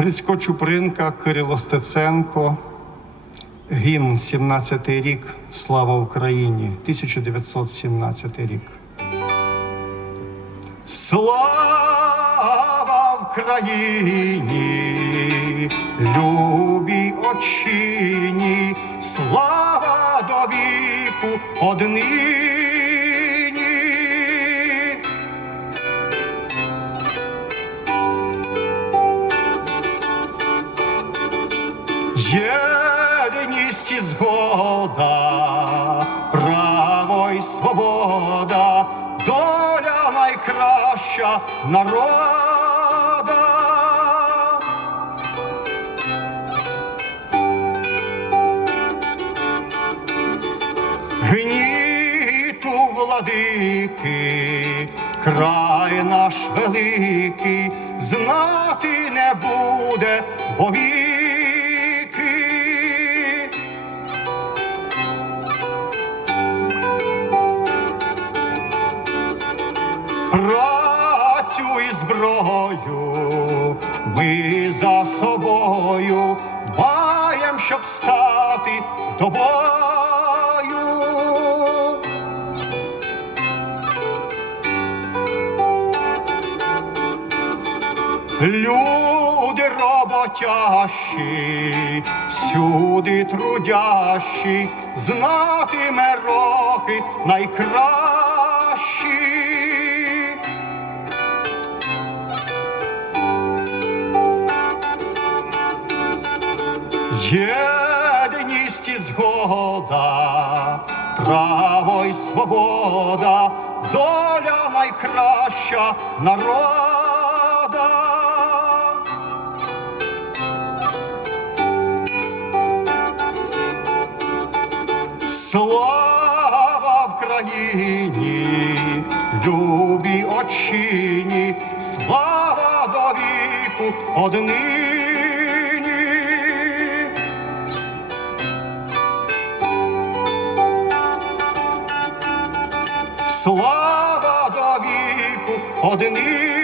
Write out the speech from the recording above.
Грицько Чупринка, Кирило Стеценко. Гімн 17-й рік. Слава Україні! 1917 рік. Слава Україні, любій очині, слава до віку однині. Єдність і згода, право й свобода, доля найкраща народа. Гніту владики, край наш великий, знати не буде вовіки. Ми за собою дбаєм, щоб стати до бою. Люди роботящі, всюди трудящі, знатиме роки найкращі. Єдність і згода, право й свобода, доля найкраща народа. Слава Вкраїні, любі очині, слава до віку однині. Слава до віку однині.